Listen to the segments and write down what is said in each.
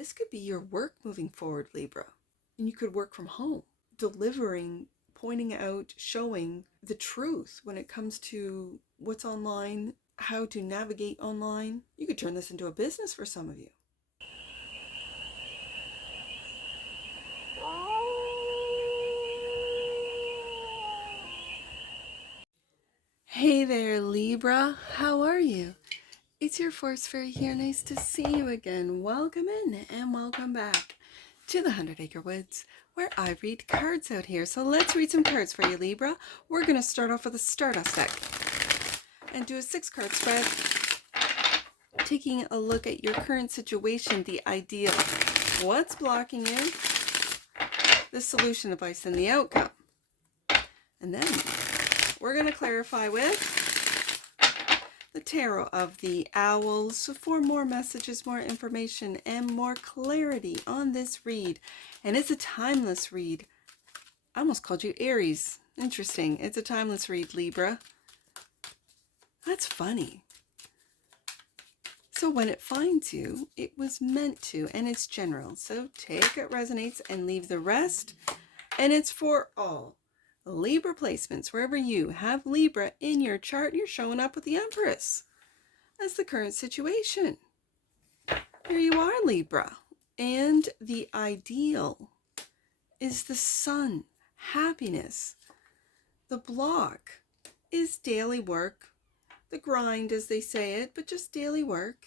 this could be your work moving forward, Libra. And you could work from home, delivering, pointing out, showing the truth when it comes to what's online, how to navigate online. You could turn this into a business for some of you. Hey there, Libra. How are you? It's your Force Fairy here. Nice to see you again. Welcome in and welcome back to the 100 Acre Woods, where I read cards out here. So let's read some cards for you, Libra. We're going to start off with a Stardust deck and do a 6-card spread, taking a look at your current situation, the ideal, what's blocking you, the solution advice, and the outcome. And then we're going to clarify with the Tarot of the Owls for more messages, more information, and more clarity on this read. And it's a timeless read. I almost called you Aries. Interesting. It's a timeless read, Libra. That's funny. So when it finds you, it was meant to, and it's general. So take what resonates and leave the rest. And it's for all Libra placements. Wherever you have Libra in your chart, you're showing up with the Empress as the current situation. Here you are, Libra. And the ideal is the sun, happiness. The block is daily work, the grind as they say it, but just daily work.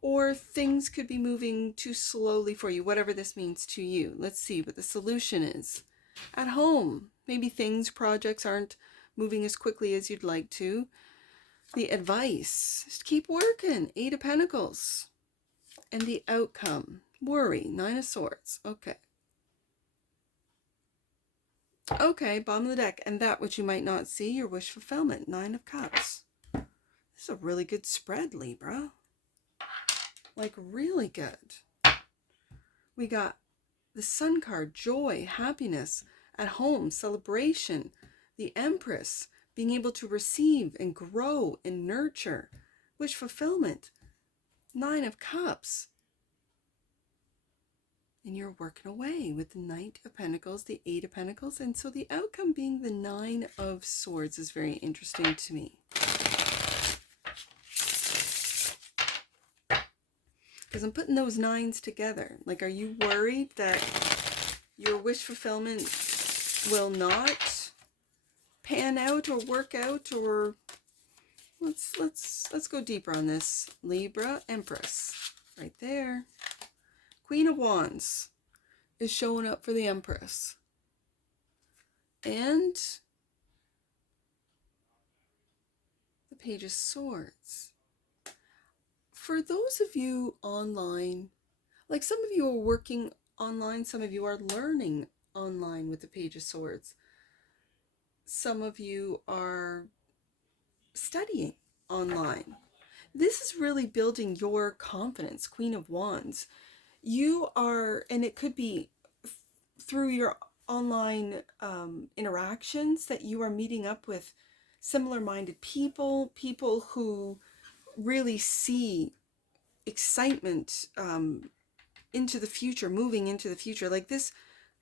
Or things could be moving too slowly for you, whatever this means to you. Let's see what the solution is. At home, maybe projects aren't moving as quickly as you'd like to. The advice is to keep working, 8 of Pentacles. And the outcome, worry, 9 of Swords. Okay, bottom of the deck. And that which you might not see, your wish fulfillment, 9 of Cups. This is a really good spread, Libra. Like, really good. We got the Sun card, joy, happiness, at home, celebration, the Empress, being able to receive and grow and nurture, wish fulfillment, 9 of Cups. And you're working away with the Knight of Pentacles, the 8 of Pentacles, and so the outcome being the 9 of Swords is very interesting to me. Because I'm putting those 9s together. Like, are you worried that your wish fulfillment will not pan out or work out? Or let's go deeper on this. Libra, Empress, right there. Queen of Wands is showing up for the Empress. And the Page of Swords. For those of you online, like some of you are working online, some of you are learning online with the Page of Swords. Some of you are studying online. This is really building your confidence, Queen of Wands. You are, and it could be through your online interactions that you are meeting up with similar-minded people, people who really see excitement into the future, moving into the future. Like this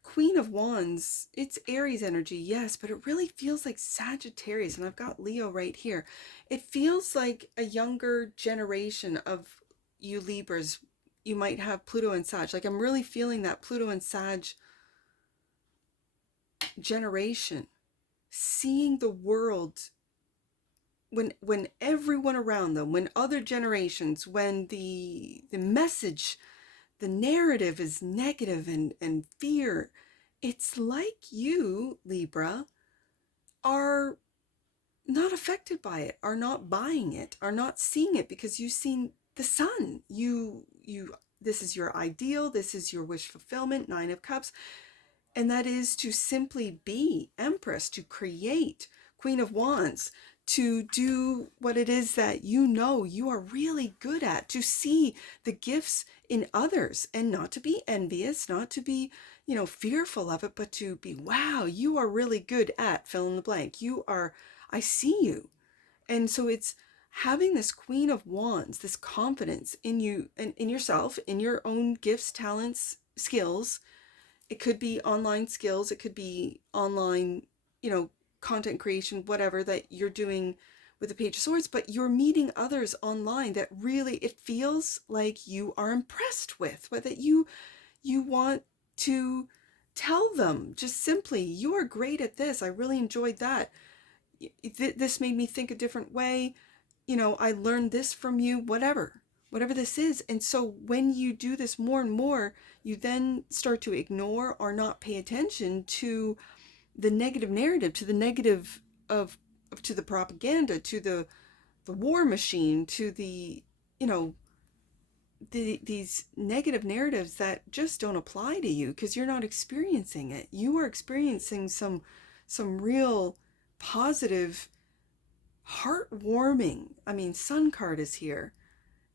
Queen of Wands, it's Aries energy, yes, but it really feels like Sagittarius, and I've got Leo right here. It feels like a younger generation of you Libras. You might have Pluto and Sag. Like, I'm really feeling that Pluto and Sag generation, seeing the world when everyone around them, when other generations, when the message, the narrative is negative and fear, it's like you, Libra, are not affected by it, are not buying it, are not seeing it, because you've seen the sun. This is your ideal, this is your wish fulfillment, 9 of Cups, and that is to simply be Empress, to create, Queen of Wands, to do what it is that you know you are really good at, to see the gifts in others and not to be envious, not to be, fearful of it, but to be, wow, you are really good at fill in the blank. You are, I see you. And so it's having this Queen of Wands, this confidence in you and in yourself, in your own gifts, talents, skills. It could be online skills, it could be online, you know, content creation, whatever that you're doing with the Page of Swords, but you're meeting others online that really it feels like you are impressed with, that you want to tell them just simply, you are great at this. I really enjoyed that. This made me think a different way. You know, I learned this from you, whatever this is. And so when you do this more and more, you then start to ignore or not pay attention to the negative narrative, to the negative of to the propaganda, to the war machine, to the, you know, these negative narratives that just don't apply to you because you're not experiencing it. You are experiencing some real positive, heartwarming, I mean, Sun card is here,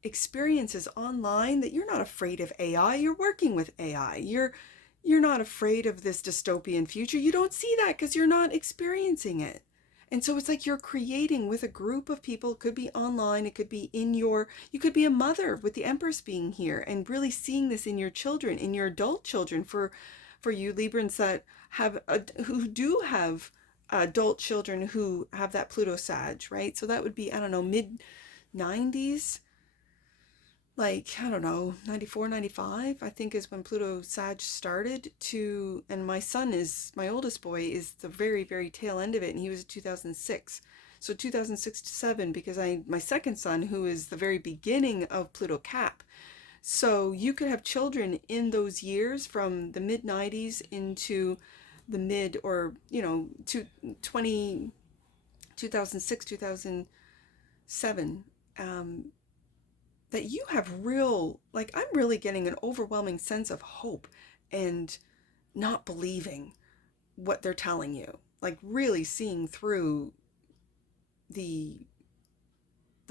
experiences online, that you're not afraid of AI. You're working with AI. You're not afraid of this dystopian future. You don't see that because you're not experiencing it. And so it's like you're creating with a group of people. It could be online, it could be in your, you could be a mother with the Empress being here and really seeing this in your children, in your adult children, for you Librans that have who do have adult children who have that Pluto Sag, right? So that would be, I don't know, mid 90s, like, I don't know, 94, 95, I think is when Pluto Sag started to, and my son is, my oldest boy is the very, very tail end of it, and he was 2006. So 2006 to 7, because my second son, who is the very beginning of Pluto Cap. So you could have children in those years from the mid 90s into the mid, or, you know, to 2006, 2007. That you have real, like, I'm really getting an overwhelming sense of hope and not believing what they're telling you, like really seeing through the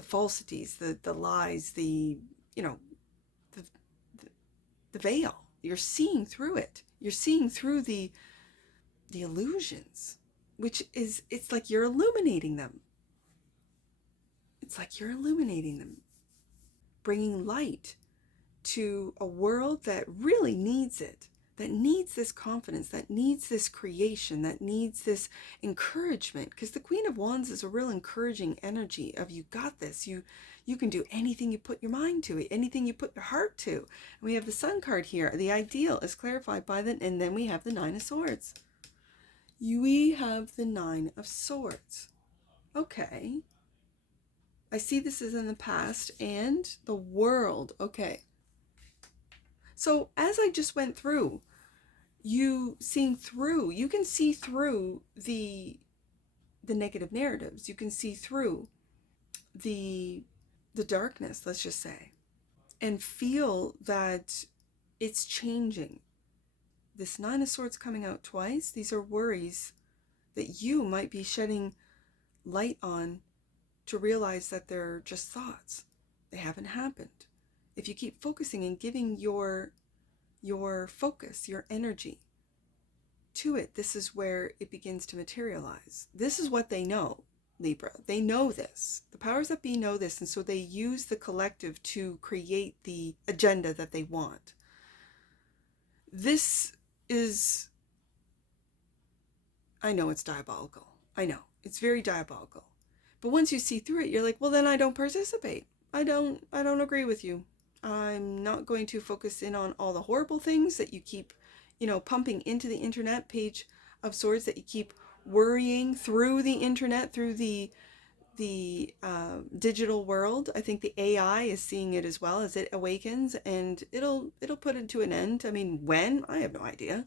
falsities, the lies, you know, the, the veil. You're seeing through it. You're seeing through the illusions, which is, it's like you're illuminating them. It's like you're illuminating them, bringing light to a world that really needs it, that needs this confidence, that needs this creation, that needs this encouragement. Because the Queen of Wands is a real encouraging energy of, you got this, you can do anything you put your mind to, anything you put your heart to. And we have the Sun card here. The ideal is clarified by the, and then we have the Nine of Swords. We have the Nine of Swords. Okay. I see this is in the past and the world. Okay. So as I just went through, you can see through the negative narratives. You can see through the darkness, let's just say, and feel that it's changing. This Nine of Swords coming out twice, these are worries that you might be shedding light on to realize that they're just thoughts. They haven't happened. If you keep focusing and giving your focus, your energy to it, this is where it begins to materialize. This is what they know, Libra. They know this. The powers that be know this, and so they use the collective to create the agenda that they want. This is, I know it's diabolical. I know. It's very diabolical. But once you see through it, you're like, well, then I don't participate. I don't agree with you. I'm not going to focus in on all the horrible things that you keep, you know, pumping into the internet. Page of Swords, that you keep worrying through the internet, through the digital world. I think the AI is seeing it as well, as it awakens, and it'll put it to an end. I mean, when? I have no idea.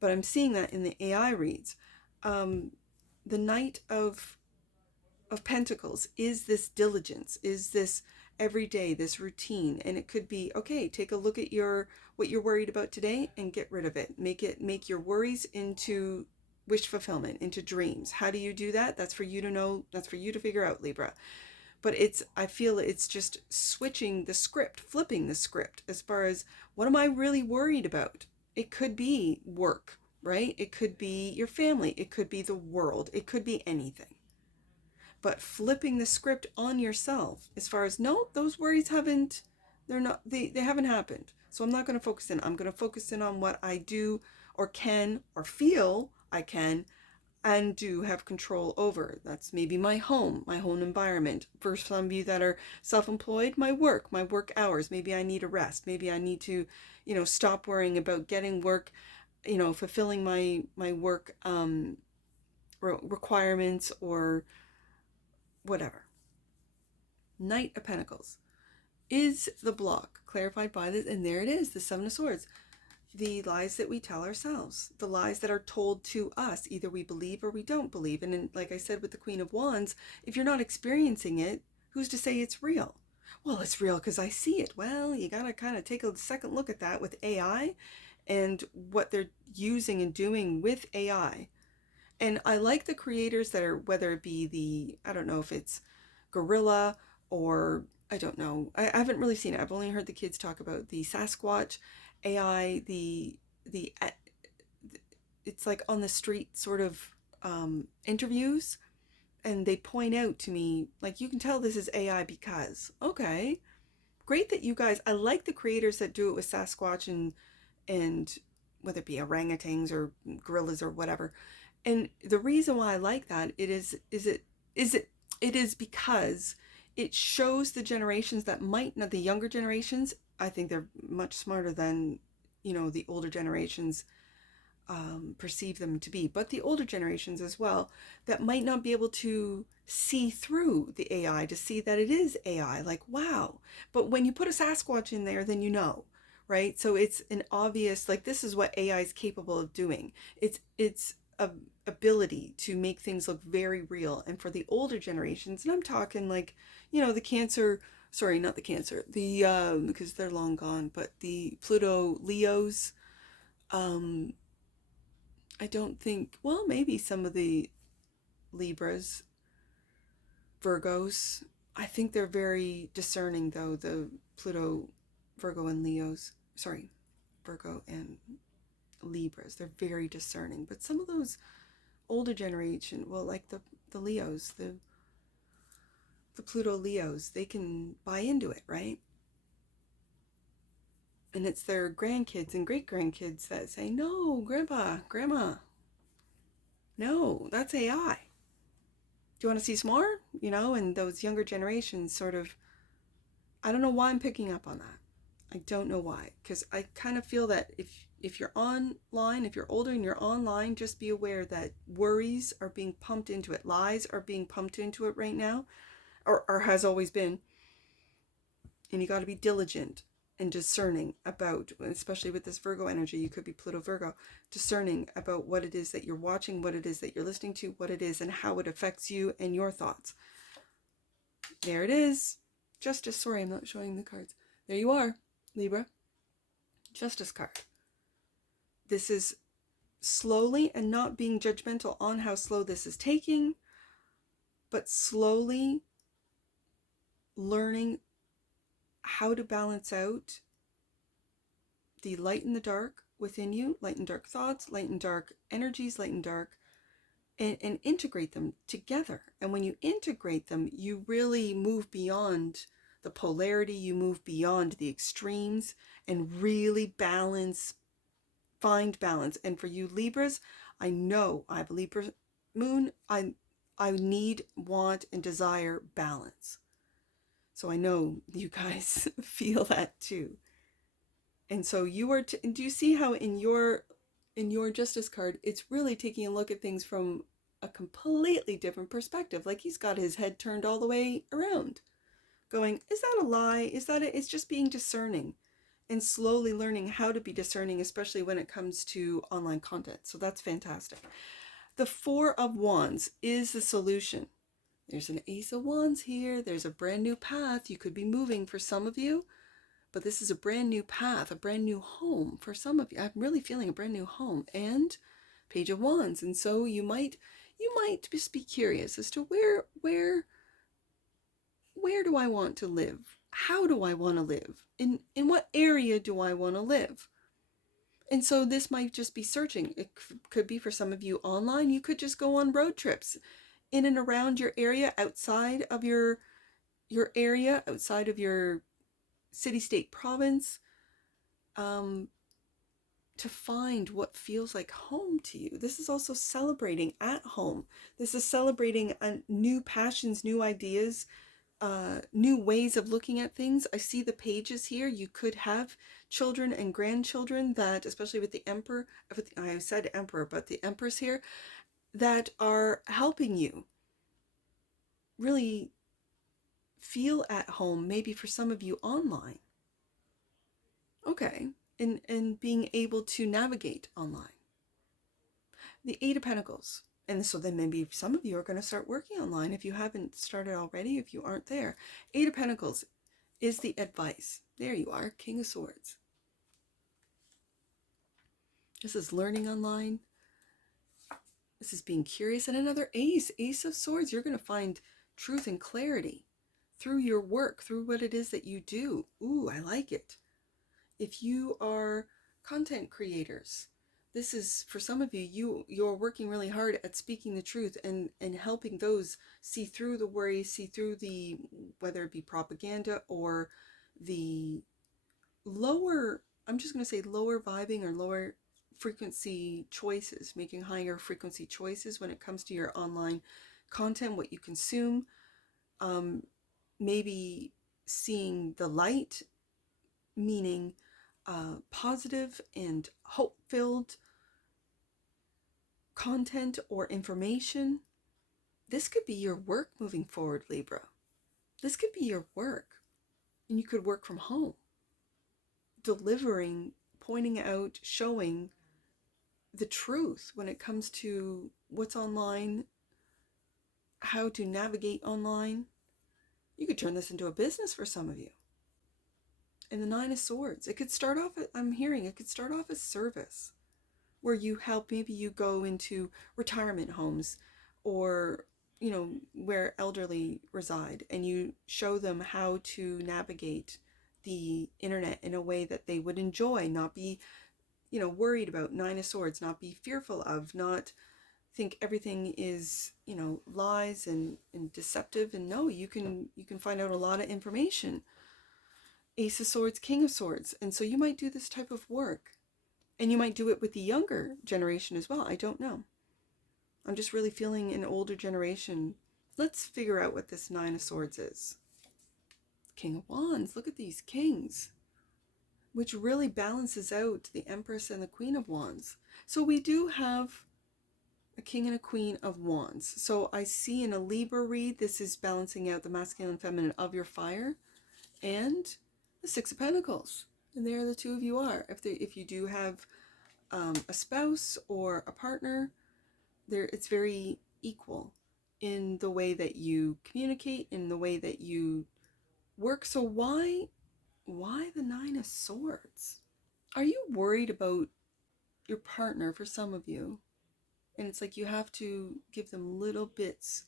But I'm seeing that in the AI reads. The Knight of Pentacles is this diligence, is this everyday, this routine. And it could be, okay, take a look at what you're worried about today and get rid of it. Make your worries into wish fulfillment, into dreams. How do you do that? That's for you to know. That's for you to figure out, Libra. But I feel it's just switching the script, flipping the script as far as, what am I really worried about? It could be work, right? It could be your family. It could be the world. It could be anything. but flipping the script on yourself as far as, no, those worries haven't, they haven't happened. So I'm not going to focus in. I'm going to focus in on what I do or can or feel I can and do have control over. That's maybe my home environment. For some of you that are self-employed, my work hours. Maybe I need a rest. Maybe I need to, stop worrying about getting work, fulfilling my work requirements or whatever. Knight of Pentacles is the block clarified by this, and there it is, the Seven of Swords. The lies that we tell ourselves, the lies that are told to us, either we believe or we don't believe. And then, like I said with the Queen of Wands, if you're not experiencing it, who's to say it's real? Well, it's real because I see it. Well, you gotta kind of take a second look at that with AI and what they're using and doing with AI. And I like the creators that are, whether it be I don't know if it's Gorilla or I don't know. I haven't really seen it. I've only heard the kids talk about the Sasquatch AI, it's like on the street sort of interviews, and they point out to me, like, you can tell this is AI because, okay, great that you guys, I like the creators that do it with Sasquatch and whether it be orangutans or gorillas or whatever. And the reason why I like that, it is because it shows the generations that might not, the younger generations, I think they're much smarter than, the older generations perceive them to be, but the older generations as well, that might not be able to see through the AI to see that it is AI, like, wow. But when you put a Sasquatch in there, then right? So it's an obvious, like, this is what AI is capable of doing. It's a ability to make things look very real. And for the older generations, and I'm talking like, the Cancer, sorry, not the Cancer, the because they're long gone, but the Pluto Leos, I don't think, well, maybe some of the Libras, Virgos, I think they're very discerning though, the Pluto, Virgo and Leos, sorry, Virgo and Libras, they're very discerning. But some of those older generation, well, like the Leos, the Pluto Leos, they can buy into it, right? And it's their grandkids and great-grandkids that say, no, grandma, no, that's AI. Do you want to see some more? And those younger generations sort of, I don't know why I'm picking up on that. I don't know why, because I kind of feel that if you're online, if you're older and you're online, just be aware that worries are being pumped into it. Lies are being pumped into it right now, or has always been. And you got to be diligent and discerning about, especially with this Virgo energy, you could be Pluto Virgo, discerning about what it is that you're watching, what it is that you're listening to, what it is and how it affects you and your thoughts. There it is. Justice, sorry, I'm not showing the cards. There you are, Libra. Justice card. This is slowly, and not being judgmental on how slow this is taking, but slowly learning how to balance out the light and the dark within you, light and dark thoughts, light and dark energies, light and dark, and integrate them together. And when you integrate them, you really move beyond the polarity, you move beyond the extremes and really balance, find balance. And for you Libras, I know I have a Libra moon, I need, want, and desire balance. So I know you guys feel that too. And so you are, do you see how in your Justice card, it's really taking a look at things from a completely different perspective. Like he's got his head turned all the way around, going, is that a lie? Is that it? It's just being discerning and slowly learning how to be discerning, especially when it comes to online content. So that's fantastic. The Four of Wands is the solution. There's an Ace of Wands here. There's a brand new path you could be moving for some of you. But this is a brand new path, a brand new home for some of you. I'm really feeling a brand new home. And Page of Wands. And so you might just be curious as to where do I want to live? How do I want to live? In what area do I want to live? And so this might just be searching. It could be for some of you online. You could just go on road trips in and around your area, outside of your area, outside of your city, state, province, um, to find what feels like home to you. This is also celebrating at home. This is celebrating new passions, new ideas, new ways of looking at things. I see the pages here. You could have children and grandchildren that, especially with the emperor, I said emperor, but the empress here, that are helping you really feel at home, maybe for some of you online. Okay, and being able to navigate online. The Eight of Pentacles. And so then maybe some of you are going to start working online if you haven't started already, if you aren't there. Eight of Pentacles is the advice. There you are, King of Swords. This is learning online. This is being curious. And another ace, Ace of Swords. You're going to find truth and clarity through your work, through what it is that you do. Ooh, I like it. If you are content creators, this is for some of you, you're working really hard at speaking the truth and helping those see through the worry, see through the, whether it be propaganda or the lower, I'm just going to say lower vibing or lower frequency choices, making higher frequency choices when it comes to your online content, what you consume, maybe seeing the light, meaning positive and hope-filled content or information. This could be your work moving forward, Libra. This could be your work. And you could work from home, delivering, pointing out, showing the truth when it comes to what's online, how to navigate online. You could turn this into a business for some of you. And the Nine of Swords, it could start off, I'm hearing, it could start off as service, where you help, maybe you go into retirement homes or, you know, where elderly reside, and you show them how to navigate the internet in a way that they would enjoy, not be, you know, worried about. Nine of Swords, not be fearful of, not think everything is, you know, lies and deceptive. And no, you can find out a lot of information. Ace of Swords, King of Swords. And so you might do this type of work. And you might do it with the younger generation as well. I don't know. I'm just really feeling an older generation. Let's figure out what this Nine of Swords is. King of Wands. Look at these kings, which really balances out the Empress and the Queen of Wands. So we do have a King and a Queen of Wands. So I see in a Libra read, this is balancing out the masculine and feminine of your fire. And the Six of Pentacles. And there the two of you are. If you do have a spouse or a partner, it's very equal in the way that you communicate, in the way that you work. So why the Nine of Swords? Are you worried about your partner for some of you? And it's like you have to give them little bits,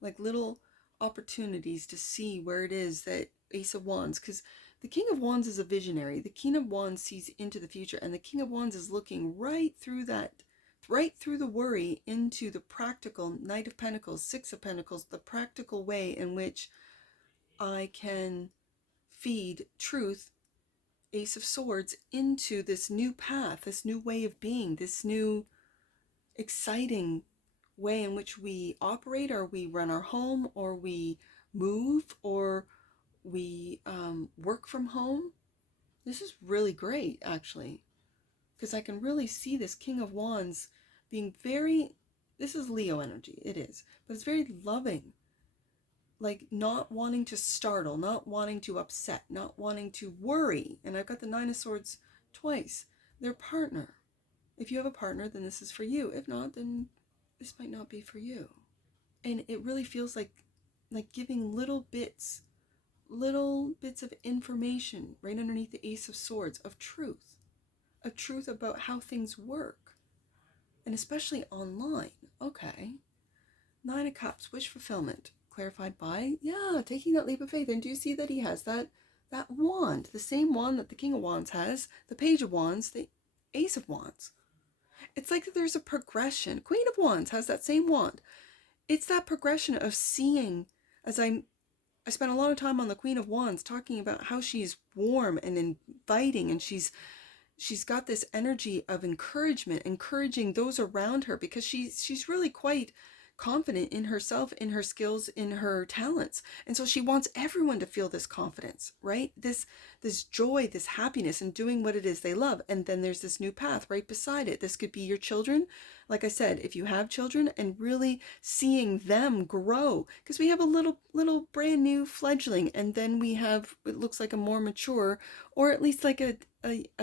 like little opportunities to see where it is that Ace of Wands, because the King of Wands is a visionary. The King of Wands sees into the future, and the King of Wands is looking right through that, right through the worry into the practical. Knight of Pentacles, Six of Pentacles, the practical way in which I can feed truth, Ace of Swords, into this new path, this new way of being, this new exciting way in which we operate, or we run our home, or we move, or we work from home. This is really great, actually, because I can really see this King of Wands being very, this is Leo energy, it is, but it's very loving, like not wanting to startle, not wanting to upset, not wanting to worry. And I've got the Nine of Swords twice. Their partner. If you have a partner, then this is for you. If not, then this might not be for you. And it really feels like giving little bits of information right underneath the Ace of Swords of truth about how things work, and especially online. Okay. Nine of Cups, wish fulfillment, clarified by, taking that leap of faith. And do you see that he has that wand, the same wand that the King of Wands has, the Page of Wands, the Ace of Wands. It's like there's a progression. Queen of Wands has that same wand. it's that progression of seeing, as I spent a lot of time on the Queen of Wands talking about how she's warm and inviting, and she's got this energy of encouragement, encouraging those around her, because she's really quite confident in herself, in her skills, in her talents. And so she wants everyone to feel this confidence, right? This joy, this happiness in doing what it is they love. And then there's this new path right beside it. This could be your children. Like I said, if you have children, and really seeing them grow, because we have a little brand new fledgling, and then we have, it looks like a more mature, or at least like a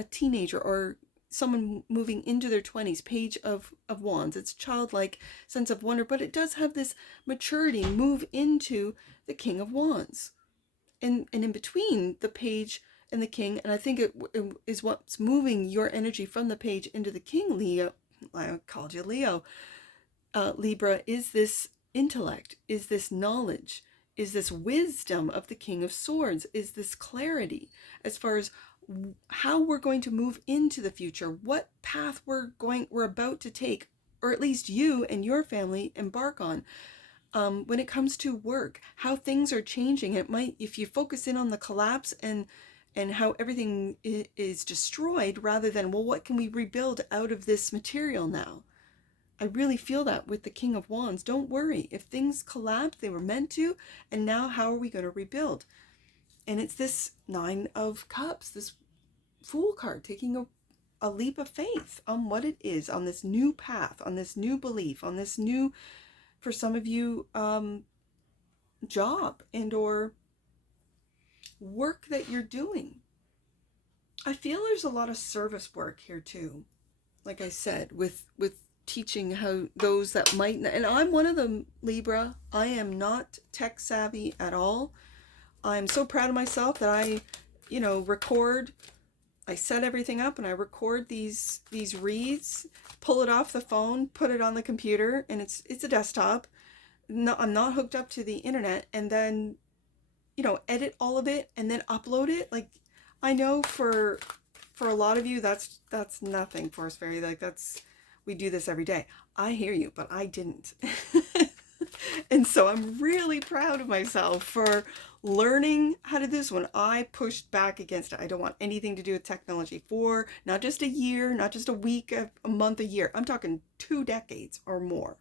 teenager, or someone moving into their 20s, Page of Wands. It's childlike sense of wonder, but it does have this maturity move into the King of Wands. And in between the Page and the King, and I think it is what's moving your energy from the Page into the King, Leo. I called you Leo. Libra, is this intellect, is this knowledge, is this wisdom of the King of Swords, is this clarity as far as how we're going to move into the future, what path we're about to take, or at least you and your family embark on. When it comes to work, how things are changing. It might, if you focus in on the collapse and how everything is destroyed, rather than, well, what can we rebuild out of this material now? I really feel that with the King of Wands. Don't worry. If things collapse, they were meant to, and now how are we going to rebuild? And it's this Nine of Cups, this Fool card, taking a leap of faith on what it is, on this new path, on this new belief, on this new, for some of you, job and or work that you're doing. I feel there's a lot of service work here too. Like I said, with teaching how those that might, and I'm one of them, Libra. I am not tech savvy at all. I'm so proud of myself that I record. I set everything up and I record these reads, pull it off the phone, put it on the computer, and it's a desktop. No, I'm not hooked up to the internet, and then edit all of it and then upload it. Like, I know for a lot of you that's nothing, Force Fairy. Like, we do this every day. I hear you, but I didn't. And so I'm really proud of myself for learning how to do this when I pushed back against it. I don't want anything to do with technology for not just a year, not just a week, a month, a year. I'm talking 2 decades or more,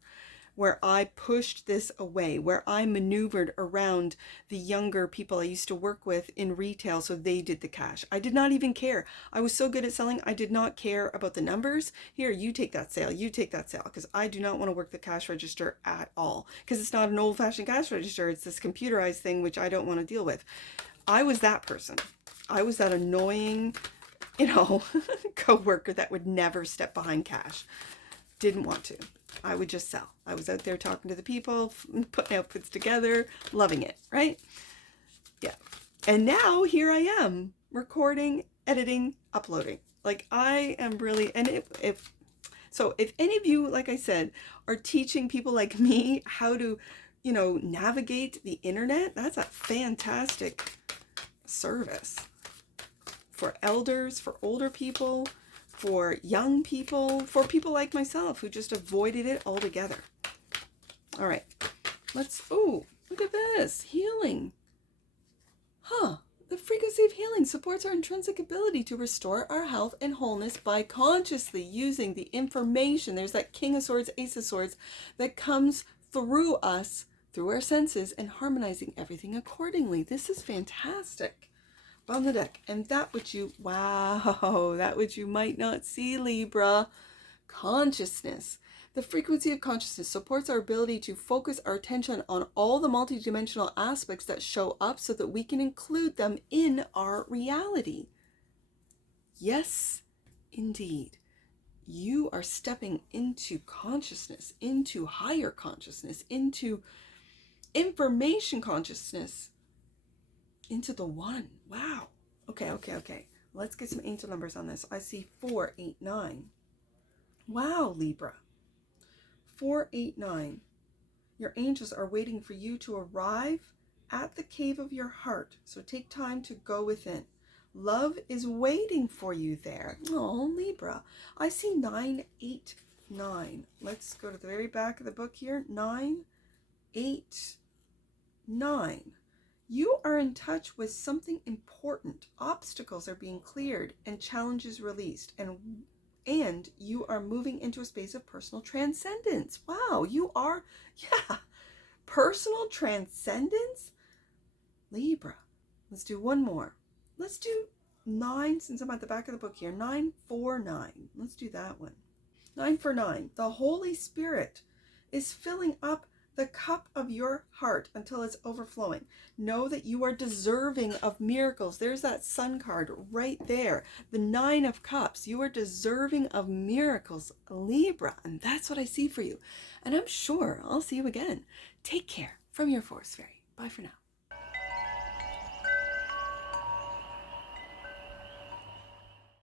where I pushed this away, where I maneuvered around the younger people I used to work with in retail so they did the cash. I did not even care. I was so good at selling, I did not care about the numbers. Here, you take that sale, because I do not want to work the cash register at all, because it's not an old-fashioned cash register. It's this computerized thing, which I don't want to deal with. I was that person. I was that annoying, coworker that would never step behind cash. Didn't want to. I would just sell. I was out there talking to the people, putting outfits together, loving it, right? Yeah. And now here I am, recording, editing, uploading. Like, I am really, and if any of you, like I said, are teaching people like me how to, navigate the internet, that's a fantastic service for elders, for older people, for young people, for people like myself who just avoided it altogether. All right, look at this, healing. The frequency of healing supports our intrinsic ability to restore our health and wholeness by consciously using the information. There's that King of Swords, Ace of Swords that comes through us, through our senses, and harmonizing everything accordingly. This is fantastic. On the deck, and that which you might not see, Libra, consciousness. The frequency of consciousness supports our ability to focus our attention on all the multidimensional aspects that show up so that we can include them in our reality. Yes, indeed. You are stepping into consciousness, into higher consciousness, into information consciousness, into the one. Wow. Okay. Let's get some angel numbers on this. I see 4, 8, 9. Wow, Libra. 4, 8, 9. Your angels are waiting for you to arrive at the cave of your heart. So take time to go within. Love is waiting for you there. Oh, Libra. I see 9, 8, 9. Let's go to the very back of the book here. 9, 8, 9. You are in touch with something important. Obstacles are being cleared and challenges released, and you are moving into a space of personal transcendence. Wow, you are, yeah, personal transcendence. Libra. Let's do one more. Let's do 9, since I'm at the back of the book here. 949. Let's do that one. 949. The Holy Spirit is filling up the cup of your heart until it's overflowing. Know that you are deserving of miracles. There's that sun card right there. The 9 of Cups. You are deserving of miracles, Libra. And that's what I see for you. And I'm sure I'll see you again. Take care from your Force Fairy. Bye for now.